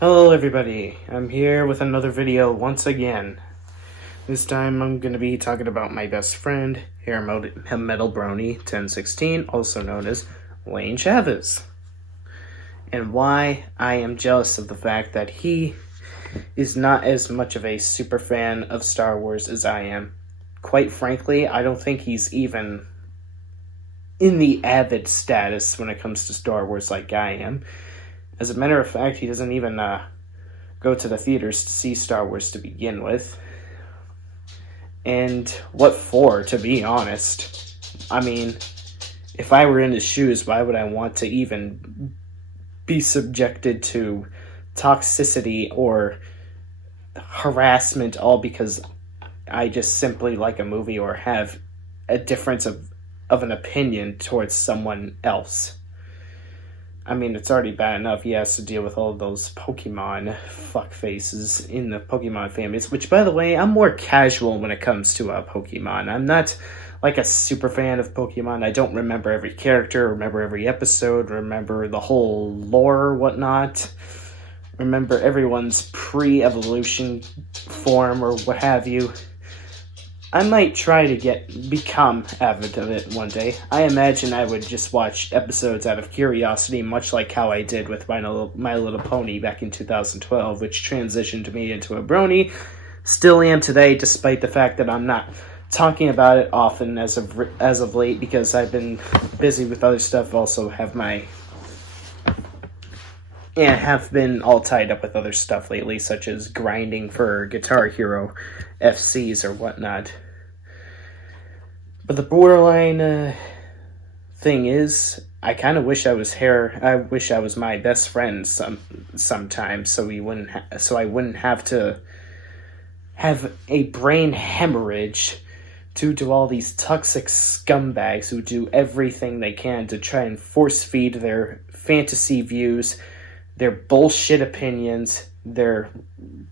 Hello everybody, I'm here with another video once again. This time I'm going to be talking about my best friend, HairMetalBrony1016, also known as Wayne Chavez. And why I am jealous of the fact that he is not as much of a super fan of Star Wars as I am. Quite frankly, I don't think he's even in the avid status when it comes to Star Wars like I am. As a matter of fact, he doesn't even go to the theaters to see Star Wars to begin with. And what for, to be honest? I mean, if I were in his shoes, why would I want to even be subjected to toxicity or harassment all because I just simply like a movie or have a difference of an opinion towards someone else? I mean, it's already bad enough he has to deal with all those Pokemon fuckfaces in the Pokemon families, which, by the way, I'm more casual when it comes to Pokemon. I'm not, like, a super fan of Pokemon. I don't remember every character, remember every episode, remember the whole lore or whatnot, remember everyone's pre-evolution form or what have you. I might try to become avid of it one day. I imagine I would just watch episodes out of curiosity, much like how I did with My Little Pony back in 2012, which transitioned me into a brony. Still am today, despite the fact that I'm not talking about it often as of late, because I've been busy with other stuff. Also have been all tied up with other stuff lately, such as grinding for Guitar Hero FCs or whatnot. But the borderline thing is, I kind of wish I was my best friend sometimes, so I wouldn't have to have a brain hemorrhage due to all these toxic scumbags who do everything they can to try and force feed their fantasy views, their bullshit opinions, their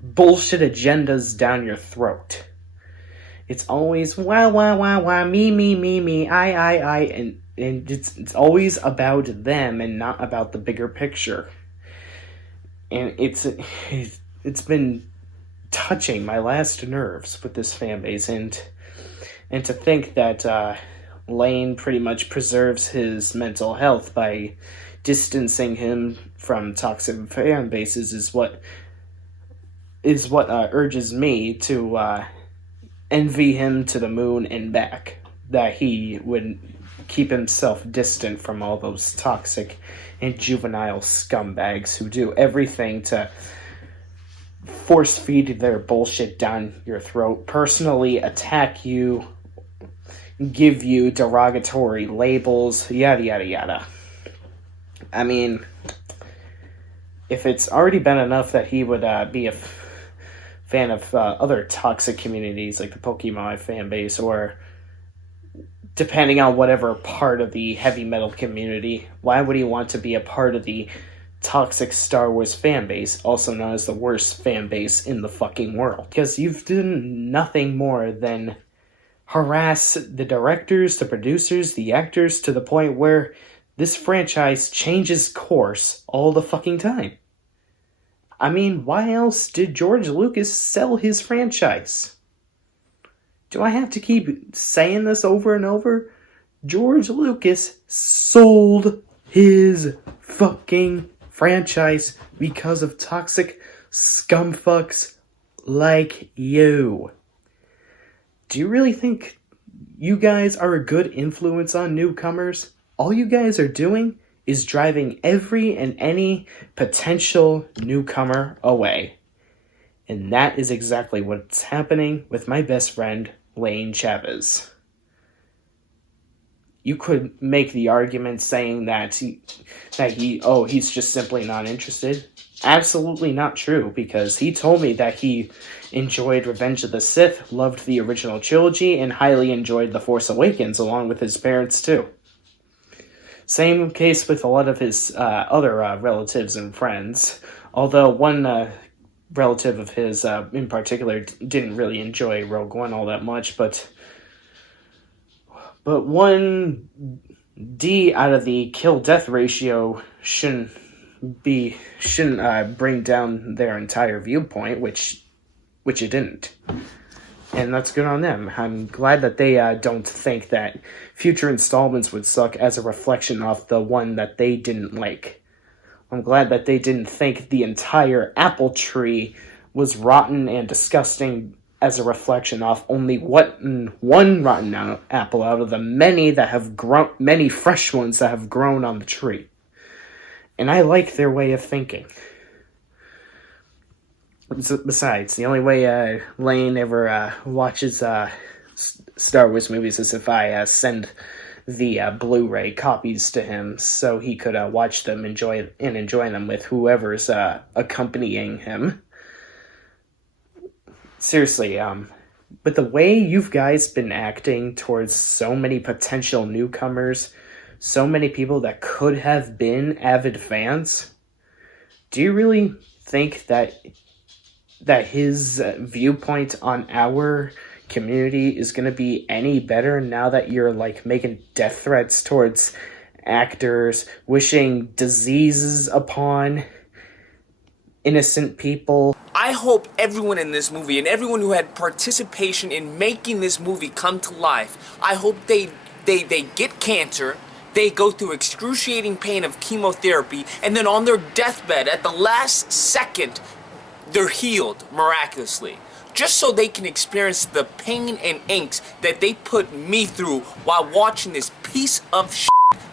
bullshit agendas down your throat. It's always wah, me, I, and it's always about them and not about the bigger picture. And it's been touching my last nerves with this fan base, and to think that Lane pretty much preserves his mental health by distancing him from toxic fan bases is what urges me to envy him to the moon and back, that he would keep himself distant from all those toxic and juvenile scumbags who do everything to force feed their bullshit down your throat, personally attack you, give you derogatory labels, yada yada yada. I mean, if it's already been enough that he would be a fan of other toxic communities like the Pokemon fan base, or depending on whatever part of the heavy metal community, why would he want to be a part of the toxic Star Wars fan base, also known as the worst fan base in the fucking world? Because you've done nothing more than harass the directors, the producers, the actors, to the point where this franchise changes course all the fucking time. I mean, why else did George Lucas sell his franchise? Do I have to keep saying this over and over? George Lucas sold his fucking franchise because of toxic scumfucks like you. Do you really think you guys are a good influence on newcomers? All you guys are doing is driving every and any potential newcomer away. And that is exactly what's happening with my best friend, Wayne Chavez. You could make the argument saying that he's just simply not interested. Absolutely not true, because he told me that he enjoyed Revenge of the Sith, loved the original trilogy, and highly enjoyed The Force Awakens, along with his parents too. Same case with a lot of his other relatives and friends, although one relative of his in particular didn't really enjoy Rogue One all that much, but one D out of the kill-death ratio shouldn't shouldn't bring down their entire viewpoint, which it didn't. And that's good on them. I'm glad that they don't think that future installments would suck as a reflection of the one that they didn't like. I'm glad that they didn't think the entire apple tree was rotten and disgusting as a reflection of only one rotten apple out of the many fresh ones that have grown on the tree. And I like their way of thinking. Besides, the only way Lane ever watches Star Wars movies is if I send the Blu-ray copies to him so he could watch them, enjoy them with whoever's accompanying him. Seriously, with the way you guys been acting towards so many potential newcomers, so many people that could have been avid fans, do you really think that his viewpoint on our community is going to be any better now that you're like making death threats towards actors, wishing diseases upon innocent people? I hope everyone in this movie and everyone who had participation in making this movie come to life, I hope they get cancer, they go through excruciating pain of chemotherapy, and then on their deathbed at the last second, they're healed miraculously. Just so they can experience the pain and angst that they put me through while watching this piece of shit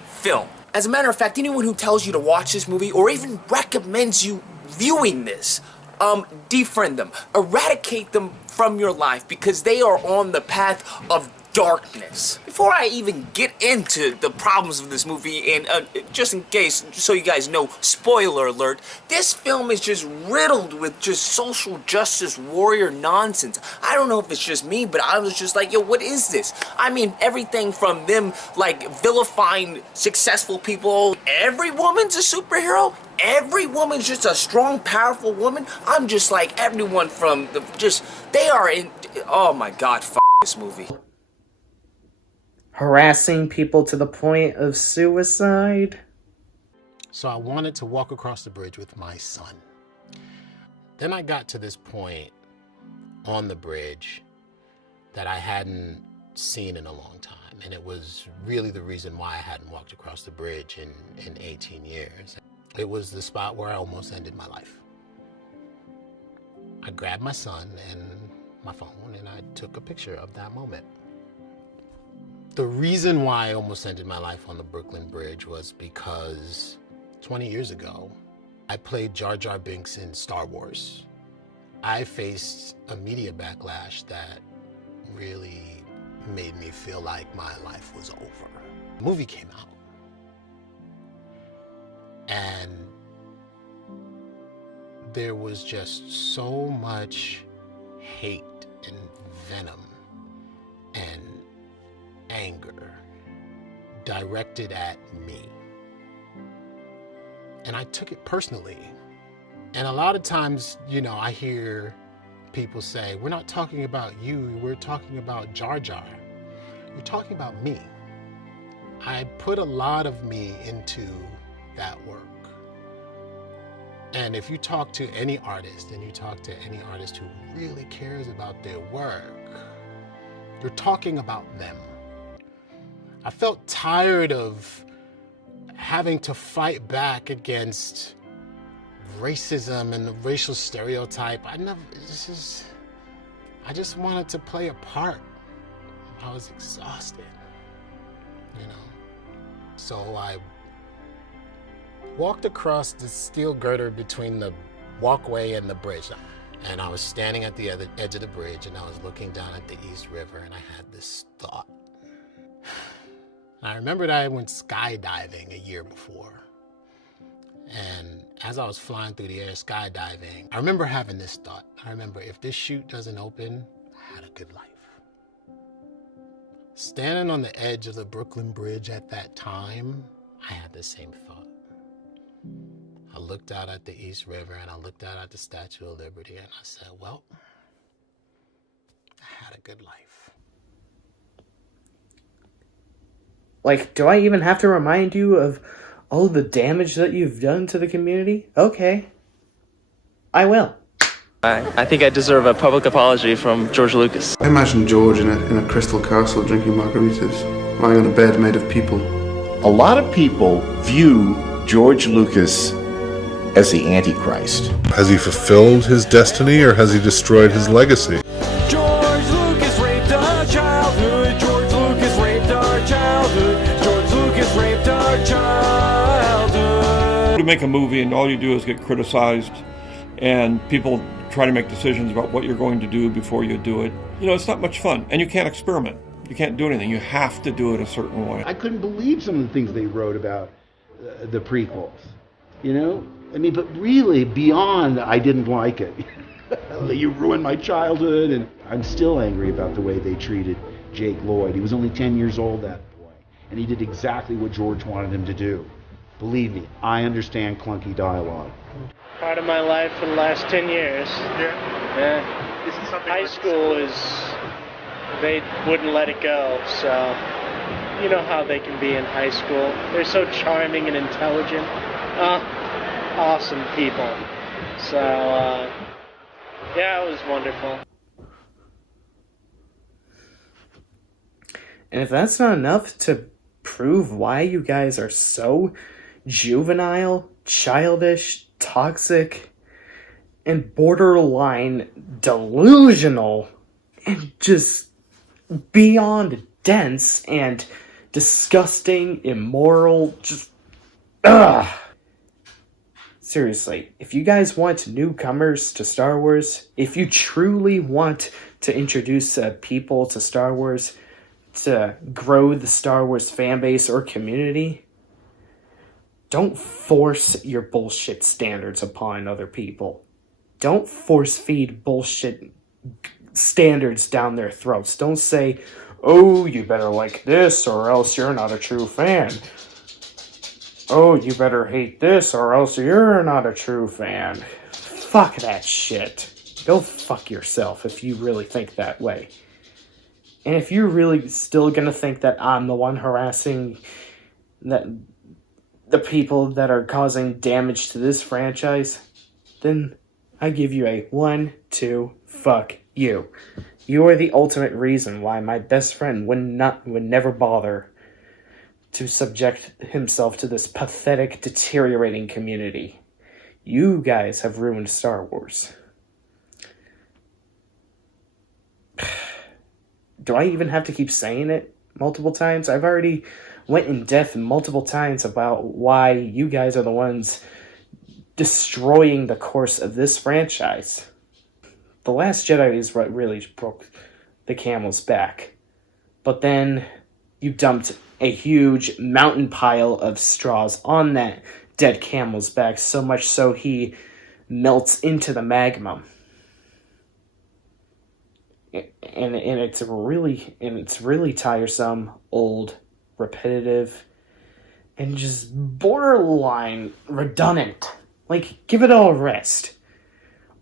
film. As a matter of fact, anyone who tells you to watch this movie or even recommends you viewing this, defriend them, eradicate them from your life because they are on the path of darkness. Before I even get into the problems of this movie, and just in case, just so you guys know, spoiler alert, this film is just riddled with just social justice warrior nonsense. I don't know if it's just me, but I was just like, yo, what is this? I mean, everything from them, like, vilifying successful people. Every woman's a superhero? Every woman's just a strong, powerful woman? I'm just like, everyone from they are in, oh my god, this movie. Harassing people to the point of suicide? So I wanted to walk across the bridge with my son. Then I got to this point on the bridge that I hadn't seen in a long time. And it was really the reason why I hadn't walked across the bridge in 18 years. It was the spot where I almost ended my life. I grabbed my son and my phone and I took a picture of that moment. The reason why I almost ended my life on the Brooklyn Bridge was because 20 years ago, I played Jar Jar Binks in Star Wars. I faced a media backlash that really made me feel like my life was over. The movie came out. And there was just so much hate and venom and anger directed at me. And I took it personally. And a lot of times, you know, I hear people say, we're not talking about you, we're talking about Jar Jar. You're talking about me. I put a lot of me into that work. And if you talk to any artist and you talk to any artist who really cares about their work, you're talking about them. I felt tired of having to fight back against racism and the racial stereotype. I just wanted to play a part. I was exhausted, you know. So I walked across the steel girder between the walkway and the bridge. And I was standing at the edge of the bridge and I was looking down at the East River and I had this thought. I remembered I went skydiving a year before. And as I was flying through the air skydiving, I remember having this thought. I remember if this chute doesn't open, I had a good life. Standing on the edge of the Brooklyn Bridge at that time, I had the same thought. I looked out at the East River and I looked out at the Statue of Liberty and I said, well, I had a good life. Like, do I even have to remind you of all the damage that you've done to the community? Okay. I will. I think I deserve a public apology from George Lucas. I imagine George in a crystal castle drinking margaritas, lying on a bed made of people. A lot of people view George Lucas as the Antichrist. Has he fulfilled his destiny or has he destroyed his legacy? George Lucas raped our childhood. George Lucas raped our childhood. George Lucas raped our childhood. To make a movie and all you do is get criticized and people try to make decisions about what you're going to do before you do it. You know, it's not much fun, and you can't experiment. You can't do anything. You have to do it a certain way. I couldn't believe some of the things they wrote about the prequels, you know? I mean, but really, beyond I didn't like it. You ruined my childhood, and I'm still angry about the way they treated Jake Lloyd. He was only 10 years old, that boy, and he did exactly what George wanted him to do. Believe me, I understand clunky dialogue. Part of my life for the last 10 years. Yeah. Isn't something high school is, they wouldn't let it go, so you know how they can be in high school. They're so charming and intelligent. Awesome people. So, yeah, it was wonderful. And if that's not enough to prove why you guys are so juvenile, childish, toxic, and borderline delusional, and just beyond dense and disgusting, immoral, just ugh. Seriously, if you guys want newcomers to Star Wars, if you truly want to introduce people to Star Wars, to grow the Star Wars fanbase or community, don't force your bullshit standards upon other people. Don't force feed bullshit standards down their throats. Don't say, oh, you better like this or else you're not a true fan. Oh, you better hate this or else you're not a true fan. Fuck that shit. Go fuck yourself if you really think that way. And if you're really still gonna think that I'm the one harassing the people that are causing damage to this franchise, then I give you a 1, 2, fuck you. You are the ultimate reason why my best friend would never bother to subject himself to this pathetic, deteriorating community. You guys have ruined Star Wars. Do I even have to keep saying it multiple times? I've already went in depth multiple times about why you guys are the ones destroying the course of this franchise. The Last Jedi is what really broke the camel's back. But then you dumped a huge mountain pile of straws on that dead camel's back, so much so he melts into the magma. And it's really tiresome, old, repetitive, and just borderline redundant. Like, give it all a rest.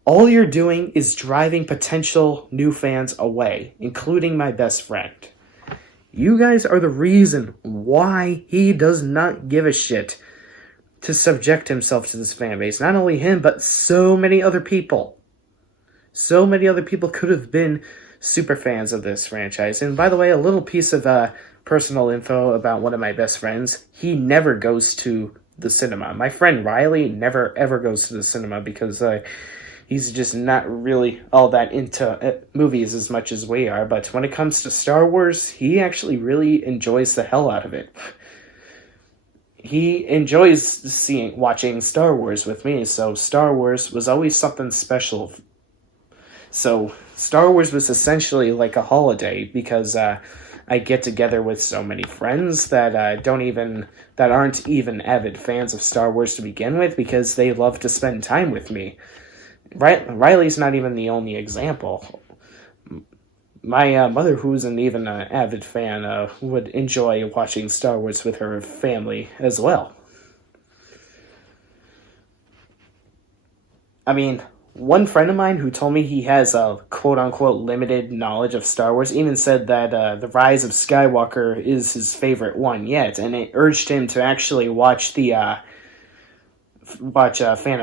All you're doing is driving potential new fans away, including my best friend. You guys are the reason why he does not give a shit to subject himself to this fan base. Not only him, but so many other people. So many other people could have been super fans of this franchise. And by the way, a little piece of personal info about one of my best friends. He never goes to the cinema. My friend Riley never ever goes to the cinema because he's just not really all that into movies as much as we are. But when it comes to Star Wars, he actually really enjoys the hell out of it. He enjoys watching Star Wars with me, so Star Wars was always something special. So Star Wars was essentially like a holiday because I get together with so many friends that aren't even avid fans of Star Wars to begin with because they love to spend time with me. Riley's not even the only example. My mother, who isn't even an avid fan, would enjoy watching Star Wars with her family as well. I mean, one friend of mine who told me he has a quote-unquote limited knowledge of Star Wars even said that The Rise of Skywalker is his favorite one yet, and it urged him to actually watch Phantom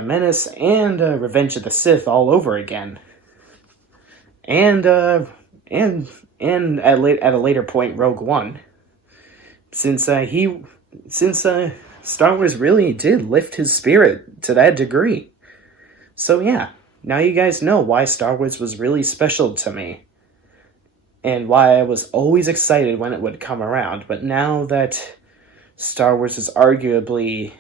Menace and Revenge of the Sith all over again. And at a later point, Rogue One. Since Star Wars really did lift his spirit to that degree. So yeah, now you guys know why Star Wars was really special to me. And why I was always excited when it would come around. But now that Star Wars is arguably,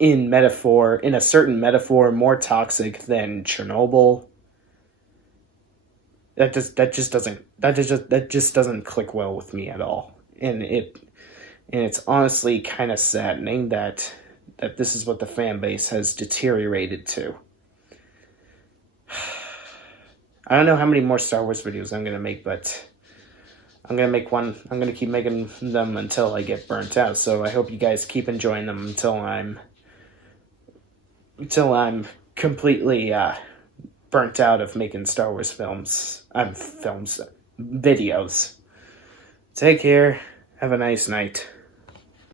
in a certain metaphor, more toxic than Chernobyl, that just doesn't click well with me at all. And it's honestly kind of saddening that this is what the fan base has deteriorated to. I don't know how many more Star Wars videos I'm going to make, but I'm going to make one. I'm going to keep making them until I get burnt out. So I hope you guys keep enjoying them until I'm completely burnt out of making Star Wars videos. Take care. Have a nice night.